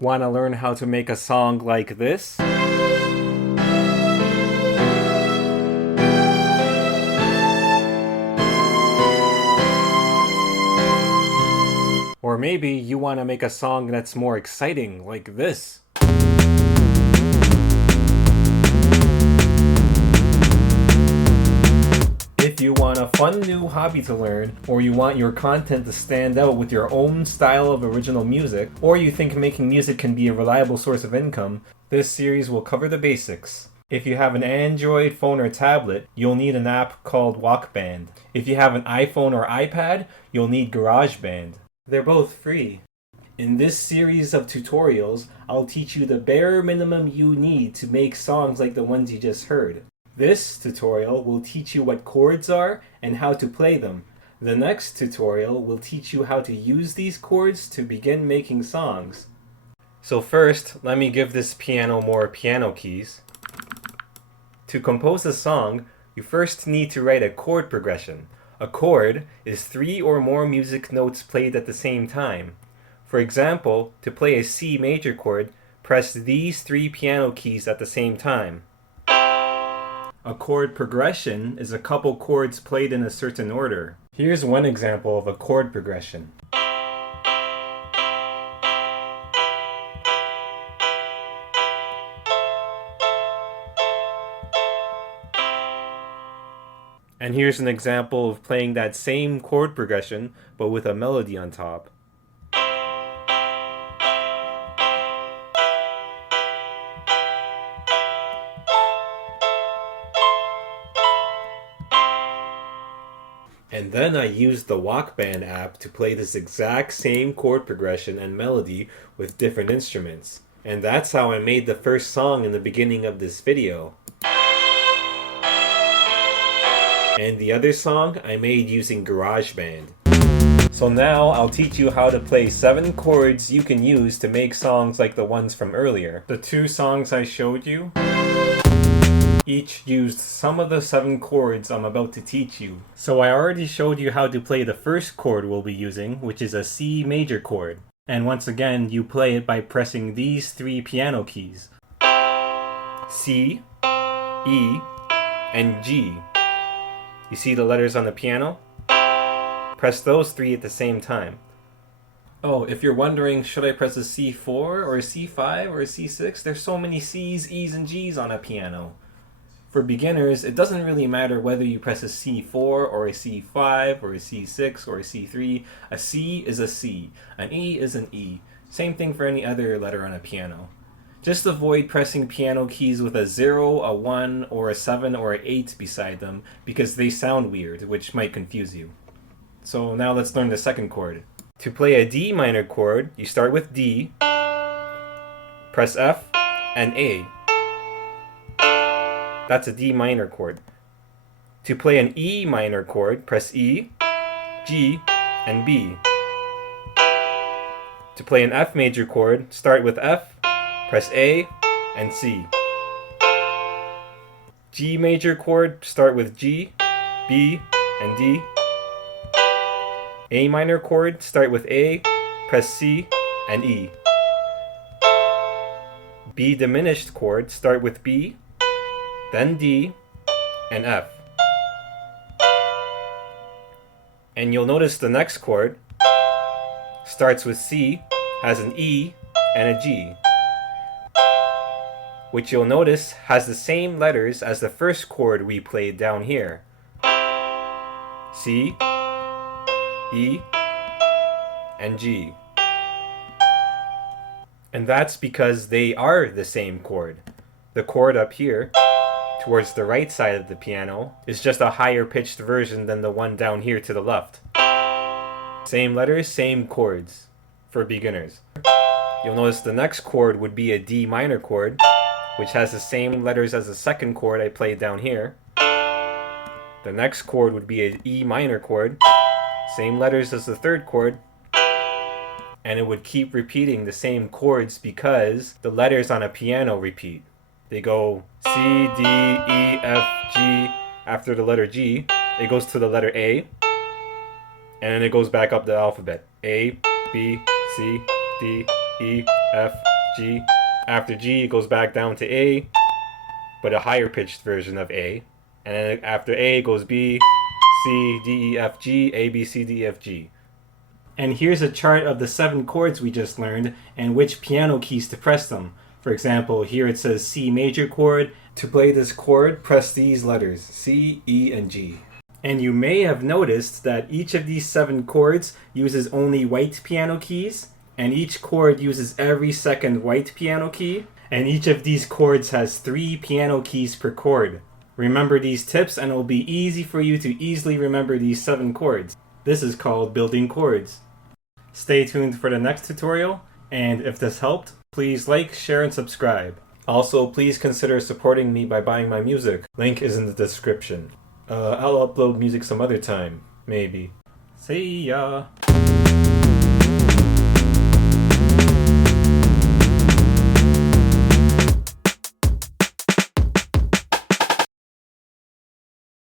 Want to learn how to make a song like this? Or maybe you want to make a song that's more exciting, like this. If you want a fun new hobby to learn, or you want your content to stand out with your own style of original music, or you think making music can be a reliable source of income, this series will cover the basics. If you have an Android phone or tablet, you'll need an app called WalkBand. If you have an iPhone or iPad, you'll need GarageBand. They're both free. In this series of tutorials, I'll teach you the bare minimum you need to make songs like the ones you just heard. This tutorial will teach you what chords are and how to play them. The next tutorial will teach you how to use these chords to begin making songs. So first, let me give this piano more piano keys. To compose a song, you first need to write a chord progression. A chord is 3 or more music notes played at the same time. For example, to play a C major chord, press these 3 piano keys at the same time. A chord progression is a couple chords played in a certain order. Here's one example of a chord progression. And here's an example of playing that same chord progression, but with a melody on top. And then I used the WalkBand app to play this exact same chord progression and melody with different instruments. And that's how I made the first song in the beginning of this video. And the other song I made using GarageBand. So now I'll teach you how to play 7 chords you can use to make songs like the ones from earlier. The 2 songs I showed you each used some of the 7 chords I'm about to teach you. So I already showed you how to play the first chord we'll be using, which is a C major chord. And once again, you play it by pressing these 3 piano keys: C, E, and G. You see the letters on the piano? Press those 3 at the same time. Oh, if you're wondering, should I press a C4 or a C5 or a C6? There's so many C's, E's, and G's on a piano. For beginners, it doesn't really matter whether you press a C4 or a C5 or a C6 or a C3. A C is a C. An E is an E. Same thing for any other letter on a piano. Just avoid pressing piano keys with a 0, a 1, or a 7 or an 8 beside them because they sound weird, which might confuse you. So now let's learn the second chord. To play a D minor chord, you start with D, press F, and A. That's a D minor chord. To play an E minor chord, press E, G, and B. To play an F major chord, start with F, press A, and C. G major chord, start with G, B, and D. A minor chord, start with A, press C, and E. B diminished chord, start with B, then D, and F. And you'll notice the next chord starts with C, has an E, and a G, which you'll notice has the same letters as the first chord we played down here. C, E, and G. And that's because they are the same chord. The chord up here, towards the right side of the piano, is just a higher pitched version than the one down here to the left. Same letters, same chords for beginners. You'll notice the next chord would be a D minor chord, which has the same letters as the second chord I played down here. The next chord would be an E minor chord, same letters as the third chord, and it would keep repeating the same chords because the letters on a piano repeat. They go C, D, E, F, G. After the letter G, it goes to the letter A, and then it goes back up the alphabet. A, B, C, D, E, F, G. After G, it goes back down to A, but a higher pitched version of A. And then after A goes B, C, D, E, F, G, A, B, C, D, E, F, G. And here's a chart of the 7 chords we just learned and which piano keys to press them. For example, here it says C major chord. To play this chord, press these letters, C, E, and G. And you may have noticed that each of these 7 chords uses only white piano keys, and each chord uses every second white piano key, and each of these chords has 3 piano keys per chord. Remember these tips and it will be easy for you to easily remember these 7 chords. This is called building chords. Stay tuned for the next tutorial, and if this helped, please like, share, and subscribe. Also, please consider supporting me by buying my music. Link is in the description. I'll upload music some other time, maybe. See ya!